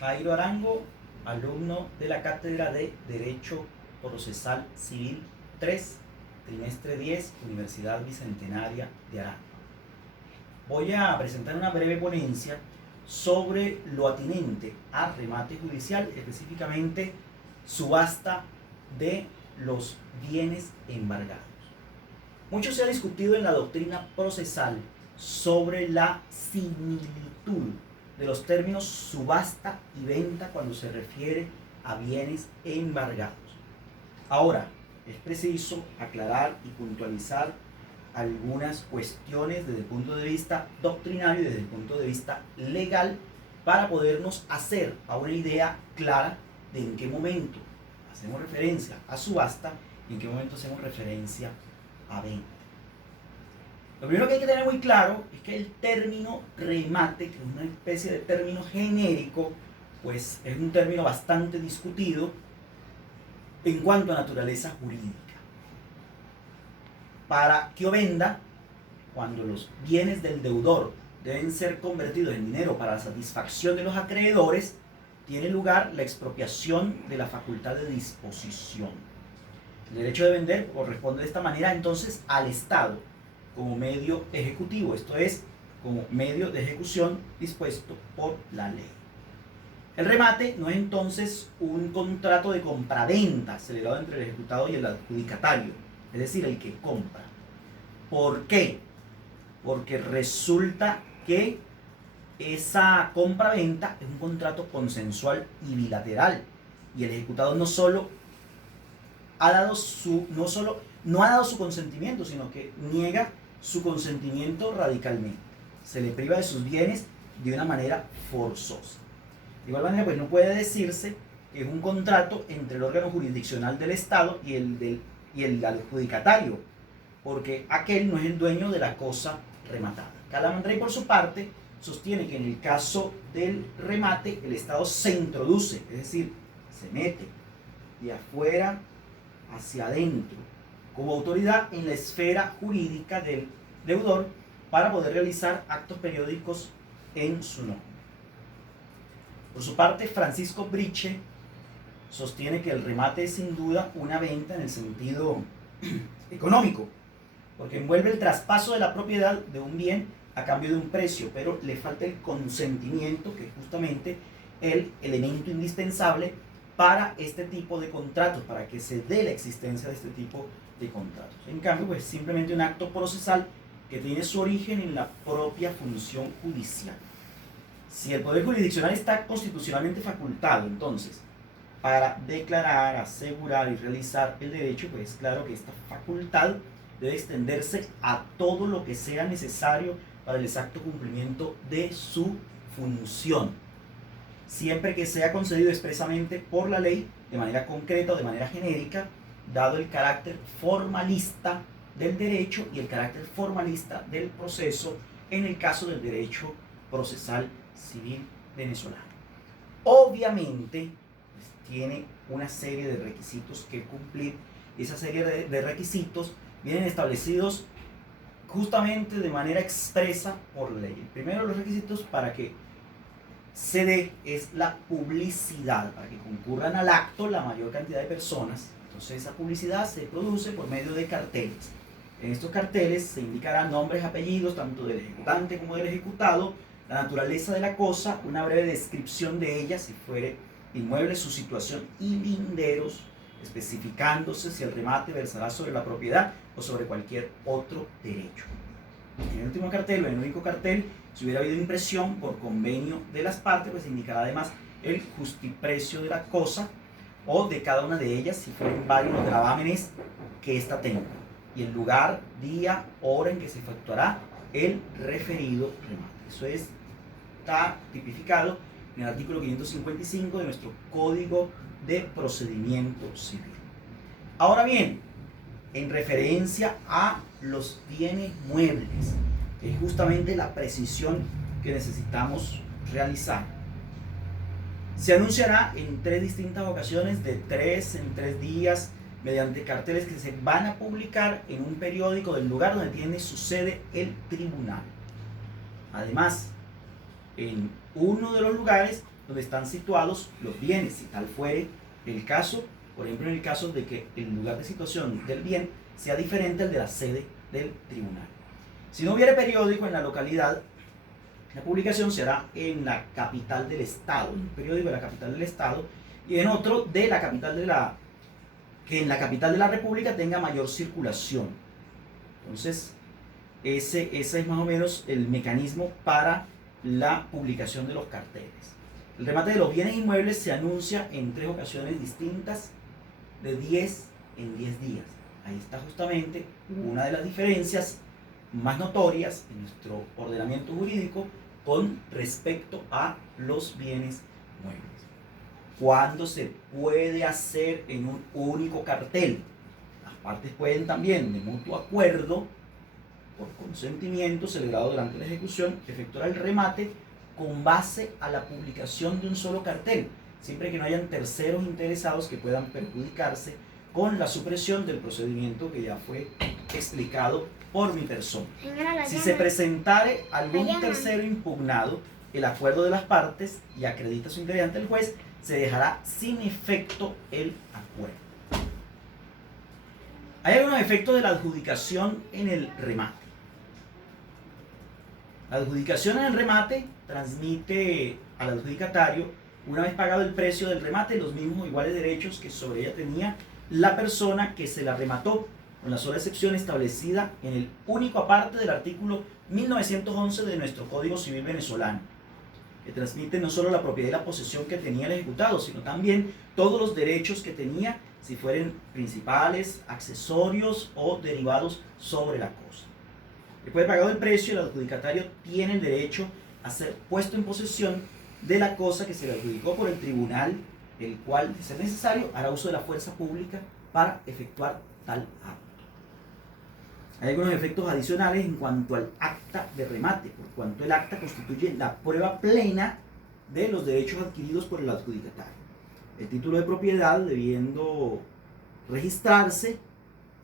Jairo Arango, alumno de la Cátedra de Derecho Procesal Civil 3, trimestre 10, Universidad Bicentenaria de Arango. Voy a presentar una breve ponencia sobre lo atinente a remate judicial, específicamente subasta de los bienes embargados. Mucho se ha discutido en la doctrina procesal sobre la similitud de los términos subasta y venta cuando se refiere a bienes embargados. Ahora, es preciso aclarar y puntualizar algunas cuestiones desde el punto de vista doctrinario y desde el punto de vista legal para podernos hacer a una idea clara de en qué momento hacemos referencia a subasta y en qué momento hacemos referencia a venta. Lo primero que hay que tener muy claro es que el término remate, que es una especie de término genérico, pues es un término bastante discutido en cuanto a naturaleza jurídica. Para que o venda, cuando los bienes del deudor deben ser convertidos en dinero para la satisfacción de los acreedores, tiene lugar la expropiación de la facultad de disposición. El derecho de vender corresponde de esta manera entonces al Estado como medio ejecutivo, esto es, como medio de ejecución dispuesto por la ley. El remate no es entonces un contrato de compraventa celebrado entre el ejecutado y el adjudicatario, es decir, el que compra. ¿Por qué? Porque resulta que esa compra-venta es un contrato consensual y bilateral, y el ejecutado no ha dado su consentimiento, sino que niega su consentimiento radicalmente. Se le priva de sus bienes de una manera forzosa. De igual manera, pues no puede decirse que es un contrato entre el órgano jurisdiccional del Estado y el adjudicatario, porque aquel no es el dueño de la cosa rematada. Calamandrei, por su parte, sostiene que en el caso del remate el Estado se introduce, es decir, se mete de afuera hacia adentro como autoridad en la esfera jurídica del deudor para poder realizar actos periódicos en su nombre. Por su parte, Francisco Briche sostiene que el remate es sin duda una venta en el sentido económico, porque envuelve el traspaso de la propiedad de un bien a cambio de un precio, pero le falta el consentimiento, que es justamente el elemento indispensable para este tipo de contratos, para que se dé la existencia de este tipo de contratos. En cambio, pues simplemente un acto procesal que tiene su origen en la propia función judicial. Si el Poder Jurisdiccional está constitucionalmente facultado, entonces, para declarar, asegurar y realizar el derecho, pues claro que esta facultad debe extenderse a todo lo que sea necesario para el exacto cumplimiento de su función, siempre que sea concedido expresamente por la ley, de manera concreta o de manera genérica, dado el carácter formalista del derecho y el carácter formalista del proceso en el caso del derecho procesal civil venezolano. Obviamente, pues, tiene una serie de requisitos que cumplir, y esa serie de requisitos vienen establecidos justamente de manera expresa por la ley. El primero de los requisitos para que se dé es la publicidad, para que concurran al acto la mayor cantidad de personas. Entonces esa publicidad se produce por medio de carteles. En estos carteles se indicarán nombres, apellidos, tanto del ejecutante como del ejecutado, la naturaleza de la cosa, una breve descripción de ella, si fuere inmueble, su situación y linderos, especificándose si el remate versará sobre la propiedad o sobre cualquier otro derecho. En el último cartel o en el único cartel, si hubiera habido impresión por convenio de las partes, pues indicará además el justiprecio de la cosa o de cada una de ellas, si fueren varios los gravámenes que ésta tenga, y el lugar, día, hora en que se efectuará el referido remate. Eso está tipificado en el artículo 555 de nuestro Código de Procedimiento Civil. Ahora bien, en referencia a los bienes muebles, es justamente la precisión que necesitamos realizar. Se anunciará en 3 distintas ocasiones, de 3 en 3 días, mediante carteles que se van a publicar en un periódico del lugar donde tiene su sede el tribunal. Además, en uno de los lugares donde están situados los bienes, si tal fuere el caso, por ejemplo en el caso de que el lugar de situación del bien sea diferente al de la sede del tribunal. Si no hubiera periódico en la localidad, la publicación se hará en la capital del estado, en un periódico de la capital del estado y en otro de la capital de la, que en la capital de la república tenga mayor circulación. Entonces, ese es más o menos el mecanismo para la publicación de los carteles. El remate de los bienes inmuebles se anuncia en 3 ocasiones distintas de 10 en 10 días. Ahí está justamente una de las diferencias más notorias en nuestro ordenamiento jurídico con respecto a los bienes muebles. ¿Cuándo se puede hacer en un único cartel? Las partes pueden también, de mutuo acuerdo, por consentimiento celebrado durante la ejecución, efectuar el remate con base a la publicación de un solo cartel, siempre que no hayan terceros interesados que puedan perjudicarse con la supresión del procedimiento que ya fue explicado por mi persona. Si se presentare algún tercero impugnado el acuerdo de las partes y acredita su integridad ante el juez, se dejará sin efecto el acuerdo. Hay algunos efectos de la adjudicación en el remate. La adjudicación en el remate transmite al adjudicatario, una vez pagado el precio del remate, los mismos o iguales derechos que sobre ella tenía la persona que se la remató, con la sola excepción establecida en el único aparte del artículo 1911 de nuestro Código Civil venezolano, que transmite no solo la propiedad y la posesión que tenía el ejecutado, sino también todos los derechos que tenía, si fueren principales, accesorios o derivados sobre la cosa. Después de pagado el precio, el adjudicatario tiene el derecho a ser puesto en posesión de la cosa que se le adjudicó por el tribunal, el cual, de ser necesario, hará uso de la fuerza pública para efectuar tal acto. Hay algunos efectos adicionales en cuanto al acta de remate, por cuanto el acta constituye la prueba plena de los derechos adquiridos por el adjudicatario. El título de propiedad debiendo registrarse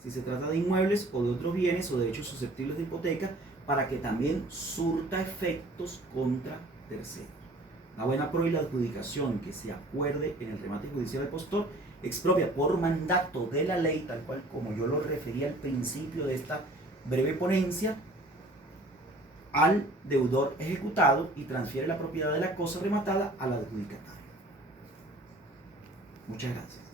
si se trata de inmuebles o de otros bienes o derechos susceptibles de hipoteca, para que también surta efectos contra terceros. La buena prueba y la adjudicación que se acuerde en el remate judicial del postor expropia por mandato de la ley, tal cual como yo lo referí al principio de esta breve ponencia, al deudor ejecutado y transfiere la propiedad de la cosa rematada al adjudicatario. Muchas gracias.